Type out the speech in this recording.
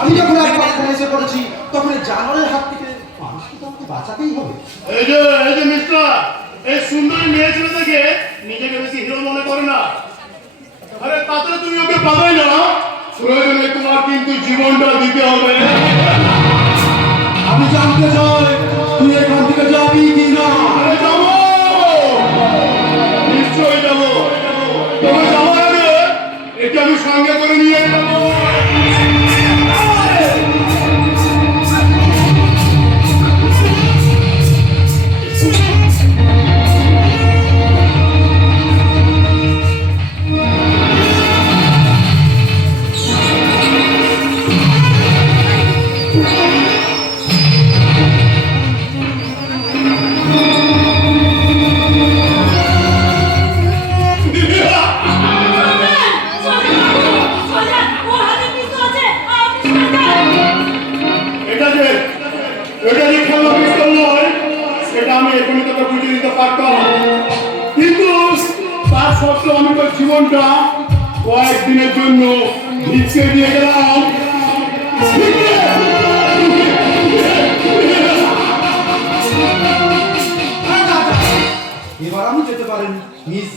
আমি যখন একবার এখানে এসে পড়েছি তখন এই জানোয়ারের হাত থেকে মানুষকে তো আমাকে বাঁচাতেই হবে। এই যে মিস্টার, এই সুন্দরী মেয়ে ছেলে থেকে নিজেকে বেশি হিরো মনে করে না। আরে তাতে তুমি ওকে পাবে না, প্রয়োজনে তোমার কিন্তু জীবনটা দিতে হবে। আমি জানতে চাই তুই এখান থেকে যাবি কি না। আরে যাবো, নিশ্চয়ই যাবো। তবে যাওয়ার আগে এটা আমি সঙ্গে করে নিয়ে যাবো। এটা যে খেলা পিস্তল নয়, সেটা আমি এখনই তোকে বুঝিয়ে দিতে পারতাম, কিন্তু তার সত্ত্বেও আমি তোর জীবনটা কয়েকদিনের জন্য ভিক্ষে দিয়ে গেলাম। এবার আমি যেতে পারেন মিস